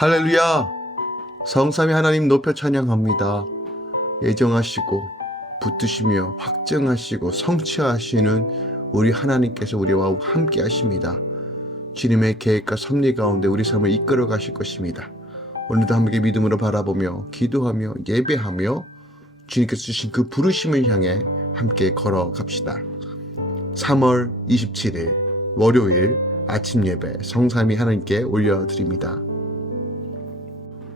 할렐루야! 성삼위 하나님 높여 찬양합니다. 예정하시고 붙드시며 확증하시고 성취하시는 우리 하나님께서 우리와 함께 하십니다. 주님의 계획과 섭리 가운데 우리 삶을 이끌어 가실 것입니다. 오늘도 함께 믿음으로 바라보며 기도하며 예배하며 주님께서 주신 그 부르심을 향해 함께 걸어갑시다. 3월 27일 월요일 아침 예배 성삼위 하나님께 올려드립니다.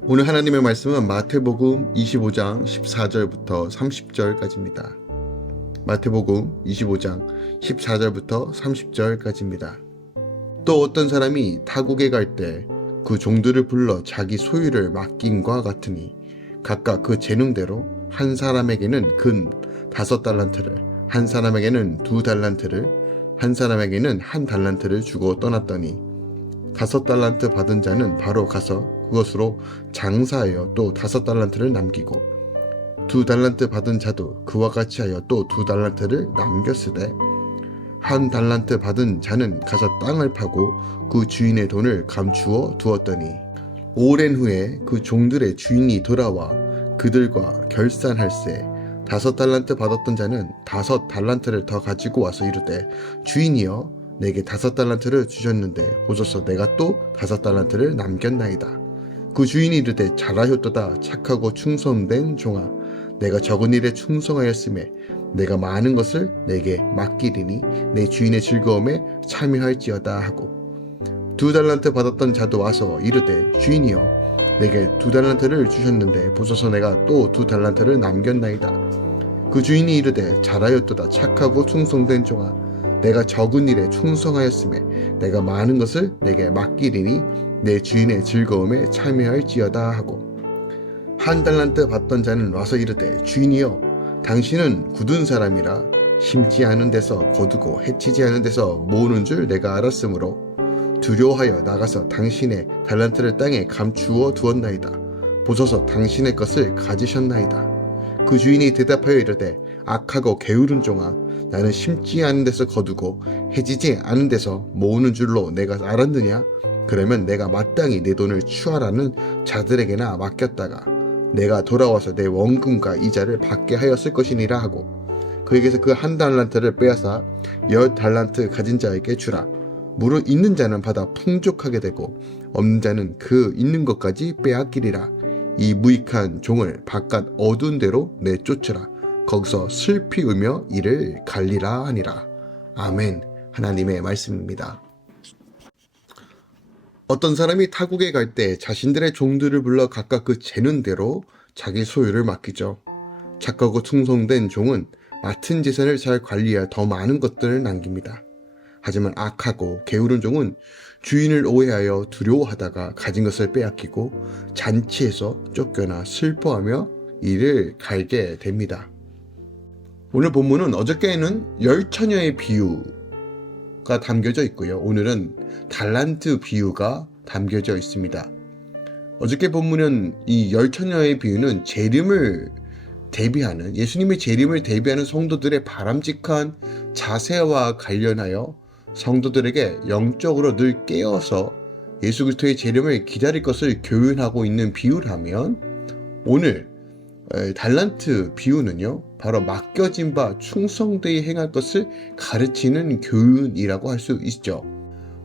오늘 하나님의 말씀은 마태복음 25장 14절부터 30절까지입니다. 마태복음 25장 14절부터 30절까지입니다. 또 어떤 사람이 타국에 갈 때 그 종들을 불러 자기 소유를 맡김과 같으니 각각 그 재능대로 한 사람에게는 근 5달란트를, 한 사람에게는 2달란트를, 한 사람에게는 1달란트를 주고 떠났더니 5달란트 받은 자는 바로 가서 그것으로 장사하여 또 5달란트를 남기고 2달란트 받은 자도 그와 같이 하여 또 2달란트를 남겼으되 1달란트 받은 자는 가서 땅을 파고 그 주인의 돈을 감추어 두었더니 오랜 후에 그 종들의 주인이 돌아와 그들과 결산할세 5달란트 받았던 자는 5달란트를 더 가지고 와서 이르되 주인이여 내게 5달란트를 주셨는데 보소서 내가 또 5달란트를 남겼나이다. 그 주인이 이르되 잘하였도다 착하고 충성된 종아 내가 적은 일에 충성하였음에 내가 많은 것을 내게 맡기리니 내 주인의 즐거움에 참여할지어다 하고 2달란트 받았던 자도 와서 이르되 주인이여 내게 2달란트를 주셨는데 보소서 내가 또 2달란트를 남겼나이다. 그 주인이 이르되 잘하였도다 착하고 충성된 종아 내가 적은 일에 충성하였음에 내가 많은 것을 내게 맡기리니 내 주인의 즐거움에 참여할지어다 하고 1달란트 받던 자는 와서 이르되 주인이여 당신은 굳은 사람이라 심지 않은 데서 거두고 해치지 않은 데서 모으는 줄 내가 알았으므로 두려워하여 나가서 당신의 달란트를 땅에 감추어 두었나이다. 보소서 당신의 것을 가지셨나이다. 그 주인이 대답하여 이르되 악하고 게으른 종아 나는 심지 않은 데서 거두고 해지지 않은 데서 모으는 줄로 내가 알았느냐? 그러면 내가 마땅히 내 돈을 취하라는 자들에게나 맡겼다가 내가 돌아와서 내 원금과 이자를 받게 하였을 것이니라 하고 그에게서 그 1달란트를 빼앗아 10달란트 가진 자에게 주라. 무릇 있는 자는 받아 풍족하게 되고 없는 자는 그 있는 것까지 빼앗기리라. 이 무익한 종을 바깥 어두운 데로 내쫓으라. 거기서 슬피 울며 이를 갈리라 하니라. 아멘. 하나님의 말씀입니다. 어떤 사람이 타국에 갈 때 자신들의 종들을 불러 각각 그 재능대로 자기 소유를 맡기죠. 착하고 충성된 종은 맡은 재산을 잘 관리하여 더 많은 것들을 남깁니다. 하지만 악하고 게으른 종은 주인을 오해하여 두려워하다가 가진 것을 빼앗기고 잔치에서 쫓겨나 슬퍼하며 이를 갈게 됩니다. 오늘 본문은 어저께는 10처녀의 비유가 담겨져 있고요. 오늘은 달란트 비유가 담겨져 있습니다. 어저께 본문은 이 10처녀의 비유는 재림을 대비하는 예수님의 재림을 대비하는 성도들의 바람직한 자세와 관련하여 성도들에게 영적으로 늘 깨어서 예수 그리스도의 재림을 기다릴 것을 교훈하고 있는 비유라면 오늘 달란트 비유는요 바로 맡겨진 바 충성되이 행할 것을 가르치는 교훈이라고 할 수 있죠.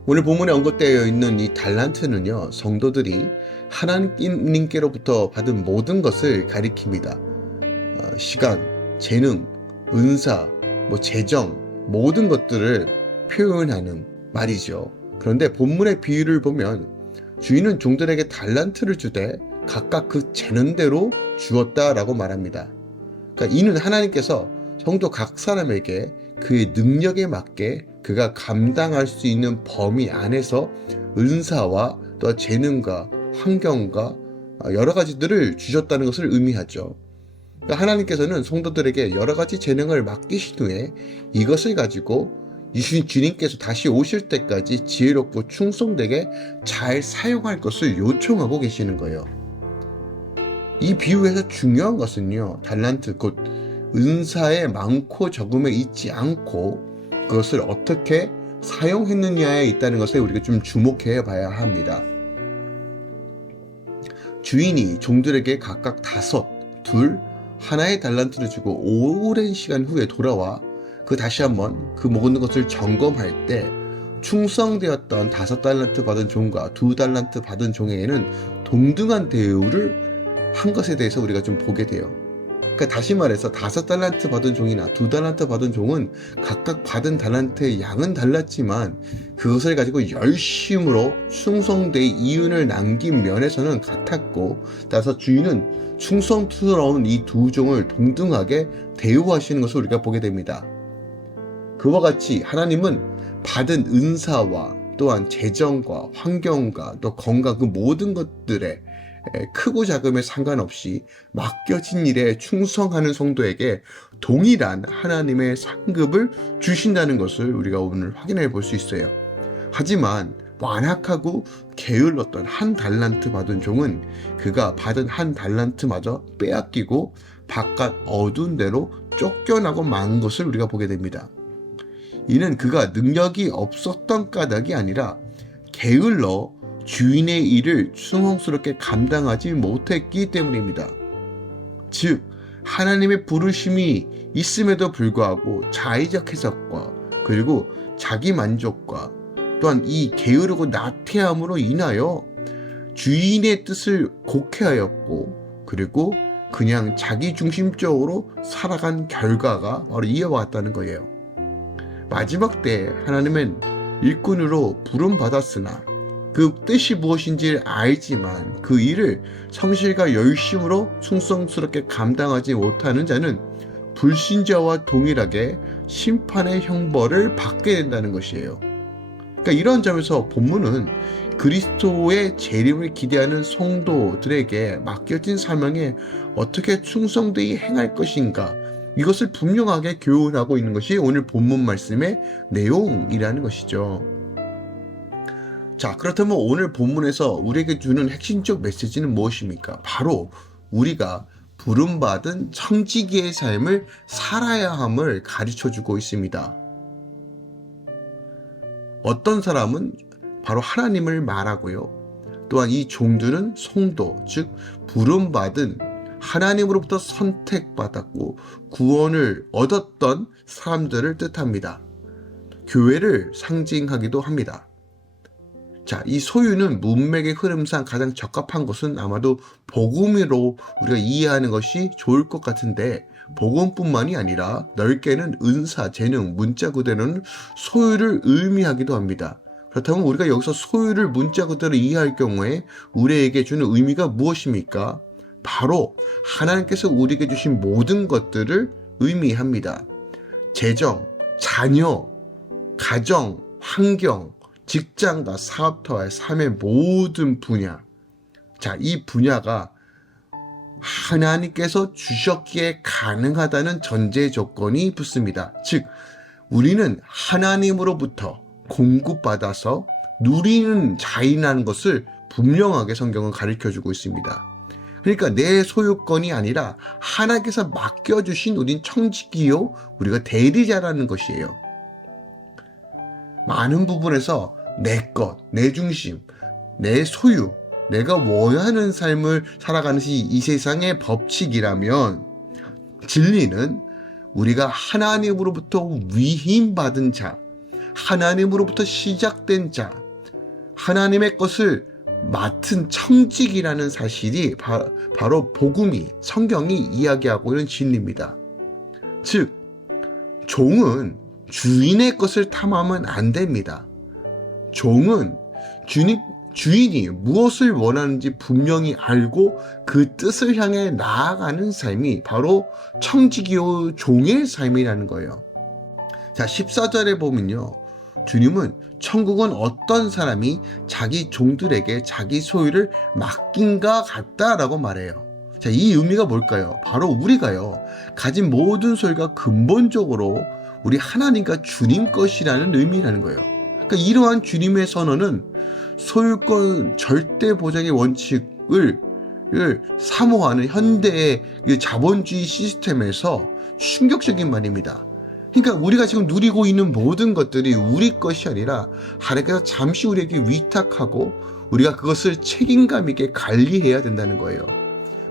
오늘 본문에 언급되어 있는 이 달란트는요 성도들이 하나님께로부터 받은 모든 것을 가리킵니다. 시간, 재능, 은사, 재정 모든 것들을 표현하는 말이죠. 그런데 본문의 비유를 보면 주인은 종들에게 달란트를 주되 각각 그 재능대로 주었다라고 말합니다. 그러니까 이는 하나님께서 성도 각 사람에게 그의 능력에 맞게 그가 감당할 수 있는 범위 안에서 은사와 또 재능과 환경과 여러 가지들을 주셨다는 것을 의미하죠. 그러니까 하나님께서는 성도들에게 여러 가지 재능을 맡기신 후에 이것을 가지고 주님께서 다시 오실 때까지 지혜롭고 충성되게 잘 사용할 것을 요청하고 계시는 거예요. 이 비유에서 중요한 것은요 달란트 곧 은사의 많고 적음에 있지 않고 그것을 어떻게 사용했느냐에 있다는 것에 우리가 좀 주목해 봐야 합니다. 주인이 종들에게 각각 5, 2, 하나의 달란트를 주고 오랜 시간 후에 돌아와 다시 한번 그 모든 것을 점검할 때 충성되었던 5달란트 받은 종과 2달란트 받은 종에게는 동등한 대우를 한 것에 대해서 우리가 좀 보게 돼요. 그러니까 다시 말해서 5달란트 받은 종이나 2달란트 받은 종은 각각 받은 달란트의 양은 달랐지만 그것을 가지고 열심으로 충성되이 이윤을 남긴 면에서는 같았고, 따라서 주인은 충성스러운 이 2종을 동등하게 대우하시는 것을 우리가 보게 됩니다. 그와 같이 하나님은 받은 은사와 또한 재정과 환경과 또 건강, 그 모든 것들에 크고 작음에 상관없이 맡겨진 일에 충성하는 성도에게 동일한 하나님의 상급을 주신다는 것을 우리가 오늘 확인해 볼 수 있어요. 하지만 완악하고 게을렀던 1달란트 받은 종은 그가 받은 1달란트마저 빼앗기고 바깥 어두운 데로 쫓겨나고 만 것을 우리가 보게 됩니다. 이는 그가 능력이 없었던 까닭이 아니라 게을러 주인의 일을 충성스럽게 감당하지 못했기 때문입니다. 즉, 하나님의 부르심이 있음에도 불구하고 자의적 해석과 그리고 자기 만족과 또한 이 게으르고 나태함으로 인하여 주인의 뜻을 곡해하였고 그리고 그냥 자기 중심적으로 살아간 결과가 바로 이와 같다는 거예요. 마지막 때에 하나님은 일꾼으로 부름받았으나 그 뜻이 무엇인지 알지만 그 일을 성실과 열심으로 충성스럽게 감당하지 못하는 자는 불신자와 동일하게 심판의 형벌을 받게 된다는 것이에요. 그러니까 이런 점에서 본문은 그리스도의 재림을 기대하는 성도들에게 맡겨진 사명에 어떻게 충성되이 행할 것인가, 이것을 분명하게 교훈하고 있는 것이 오늘 본문 말씀의 내용이라는 것이죠. 자, 그렇다면 오늘 본문에서 우리에게 주는 핵심적 메시지는 무엇입니까? 바로 우리가 부름받은 청지기의 삶을 살아야 함을 가르쳐주고 있습니다. 어떤 사람은 바로 하나님을 말하고요. 또한 이 종들은 성도, 즉 부름받은 하나님으로부터 선택받았고 구원을 얻었던 사람들을 뜻합니다. 교회를 상징하기도 합니다. 자, 이 소유는 문맥의 흐름상 가장 적합한 것은 아마도 복음으로 우리가 이해하는 것이 좋을 것 같은데, 복음뿐만이 아니라 넓게는 은사, 재능, 문자 그대로는 소유를 의미하기도 합니다. 그렇다면 우리가 여기서 소유를 문자 그대로 이해할 경우에 우리에게 주는 의미가 무엇입니까? 바로 하나님께서 우리에게 주신 모든 것들을 의미합니다. 재정, 자녀, 가정, 환경, 직장과 사업터와의 삶의 모든 분야. 자, 이 분야가 하나님께서 주셨기에 가능하다는 전제 조건이 붙습니다. 즉, 우리는 하나님으로부터 공급받아서 누리는 자인하는 것을 분명하게 성경은 가르쳐주고 있습니다. 그러니까 내 소유권이 아니라 하나님께서 맡겨주신 우린 청지기요, 우리가 대리자라는 것이에요. 많은 부분에서 내 것, 내 중심, 내 소유, 내가 원하는 삶을 살아가는 것이 이 세상의 법칙이라면, 진리는 우리가 하나님으로부터 위임받은 자, 하나님으로부터 시작된 자, 하나님의 것을 맡은 청직이라는 사실이 바로 복음이, 성경이 이야기하고 있는 진리입니다. 즉, 종은 주인의 것을 탐하면 안 됩니다. 종은 주인이 무엇을 원하는지 분명히 알고 그 뜻을 향해 나아가는 삶이 바로 청지기요 종의 삶이라는 거예요. 자, 14절에 보면요, 주님은 천국은 어떤 사람이 자기 종들에게 자기 소유를 맡긴가 같다라고 말해요. 자, 이 의미가 뭘까요? 바로 우리가요, 가진 모든 소유가 근본적으로 우리 하나님과 주님 것이라는 의미라는 거예요. 그러니까 이러한 주님의 선언은 소유권 절대 보장의 원칙을 사모하는 현대의 자본주의 시스템에서 충격적인 말입니다. 그러니까 우리가 지금 누리고 있는 모든 것들이 우리 것이 아니라 하나님께서 잠시 우리에게 위탁하고 우리가 그것을 책임감 있게 관리해야 된다는 거예요.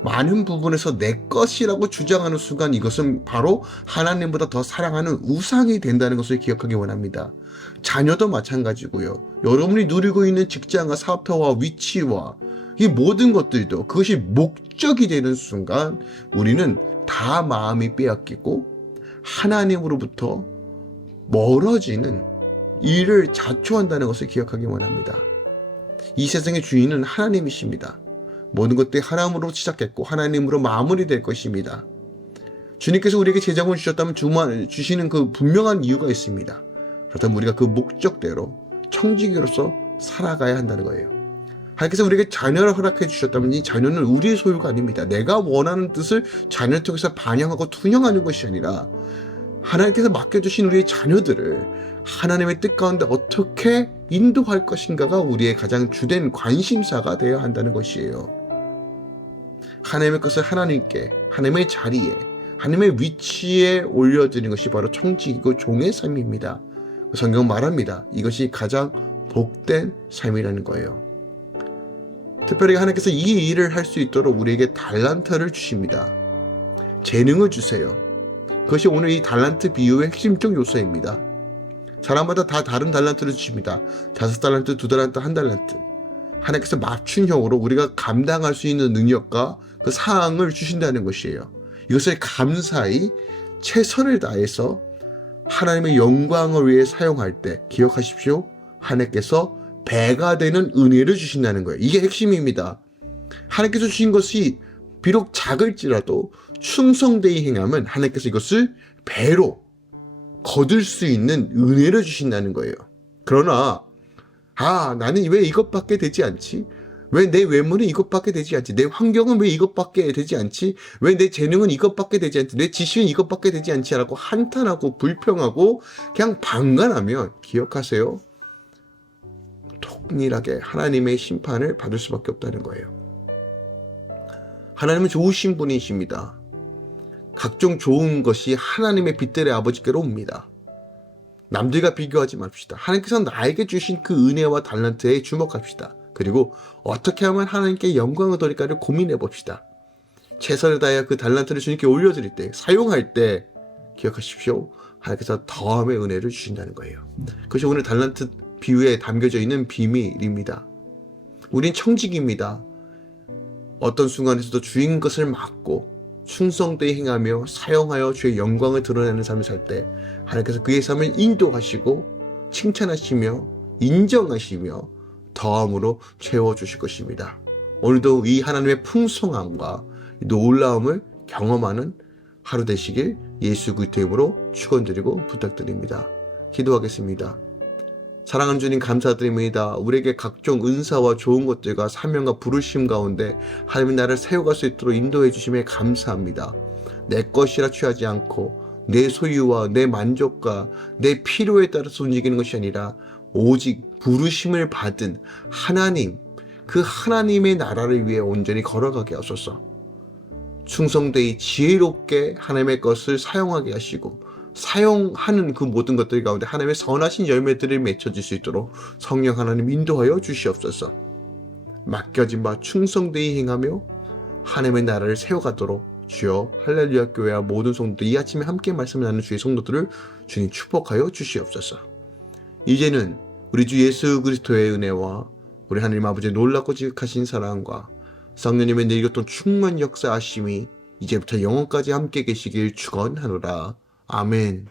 많은 부분에서 내 것이라고 주장하는 순간 이것은 바로 하나님보다 더 사랑하는 우상이 된다는 것을 기억하기 원합니다. 자녀도 마찬가지고요. 여러분이 누리고 있는 직장과 사업터와 위치와 이 모든 것들도 그것이 목적이 되는 순간 우리는 다 마음이 빼앗기고 하나님으로부터 멀어지는 일을 자초한다는 것을 기억하기 원합니다. 이 세상의 주인은 하나님이십니다. 모든 것들이 하나님으로 시작했고 하나님으로 마무리될 것입니다. 주님께서 우리에게 재정을 주셨다면 주시는 그 분명한 이유가 있습니다. 그렇다면 우리가 그 목적대로 청지기로서 살아가야 한다는 거예요. 하나님께서 우리에게 자녀를 허락해 주셨다면 이 자녀는 우리의 소유가 아닙니다. 내가 원하는 뜻을 자녀를 통해서 반영하고 투영하는 것이 아니라 하나님께서 맡겨주신 우리의 자녀들을 하나님의 뜻 가운데 어떻게 인도할 것인가가 우리의 가장 주된 관심사가 되어야 한다는 것이에요. 하나님의 것을 하나님께, 하나님의 자리에, 하나님의 위치에 올려드리는 것이 바로 청지기고 종의 삶입니다. 성경은 말합니다. 이것이 가장 복된 삶이라는 거예요. 특별히 하나님께서 이 일을 할 수 있도록 우리에게 달란트를 주십니다. 재능을 주세요. 그것이 오늘 이 달란트 비유의 핵심적 요소입니다. 사람마다 다 다른 달란트를 주십니다. 5달란트, 2달란트, 1달란트. 하나님께서 맞춤형으로 우리가 감당할 수 있는 능력과 그 사항을 주신다는 것이에요. 이것을 감사히 최선을 다해서 하나님의 영광을 위해 사용할 때 기억하십시오. 하나님께서 배가 되는 은혜를 주신다는 거예요. 이게 핵심입니다. 하나님께서 주신 것이 비록 작을지라도 충성되이 행하면 하나님께서 이것을 배로 거둘 수 있는 은혜를 주신다는 거예요. 그러나 나는 왜 이것밖에 되지 않지? 왜 내 외모는 이것밖에 되지 않지? 내 환경은 왜 이것밖에 되지 않지? 왜 내 재능은 이것밖에 되지 않지? 내 지식은 이것밖에 되지 않지? 라고 한탄하고 불평하고 그냥 방관하면 기억하세요. 통일하게 하나님의 심판을 받을 수밖에 없다는 거예요. 하나님은 좋으신 분이십니다. 각종 좋은 것이 하나님의 빛들의 아버지께로 옵니다. 남들과 비교하지 맙시다. 하나님께서 나에게 주신 그 은혜와 달란트에 주목합시다. 그리고 어떻게 하면 하나님께 영광을 돌릴까를 고민해 봅시다. 최선을 다해 그 달란트를 주님께 올려드릴 때, 사용할 때 기억하십시오. 하나님께서 더함의 은혜를 주신다는 거예요. 그것이 오늘 달란트 비유에 담겨져 있는 비밀입니다. 우린 청직입니다. 어떤 순간에서도 주인 것을 맡고 충성되이 행하며 사용하여 주의 영광을 드러내는 삶을 살 때 하나님께서 그의 삶을 인도하시고 칭찬하시며 인정하시며 더함으로 채워주실 것입니다. 오늘도 이 하나님의 풍성함과 놀라움을 경험하는 하루 되시길 예수 그리스도의 이름으로 축원드리고 부탁드립니다. 기도하겠습니다. 사랑하는 주님 감사드립니다. 우리에게 각종 은사와 좋은 것들과 사명과 부르심 가운데 하나님이 나를 세워갈 수 있도록 인도해 주심에 감사합니다. 내 것이라 취하지 않고 내 소유와 내 만족과 내 필요에 따라서 움직이는 것이 아니라 오직 부르심을 받은 하나님, 그 하나님의 나라를 위해 온전히 걸어가게 하소서. 충성되이 지혜롭게 하나님의 것을 사용하게 하시고 사용하는 그 모든 것들 가운데 하나님의 선하신 열매들을 맺혀질 수 있도록 성령 하나님 인도하여 주시옵소서. 맡겨진 바 충성되이 행하며 하나님의 나라를 세워가도록 주여 할렐루야 교회와 모든 성도들 이 아침에 함께 말씀을 나누는 주의 성도들을 주님 축복하여 주시옵소서. 이제는 우리 주 예수 그리스도의 은혜와 우리 하나님 아버지의 놀랍고 지극하신 사랑과 성령님의 내리셨던 충만 역사하심이 이제부터 영원까지 함께 계시길 축원하노라. 아멘.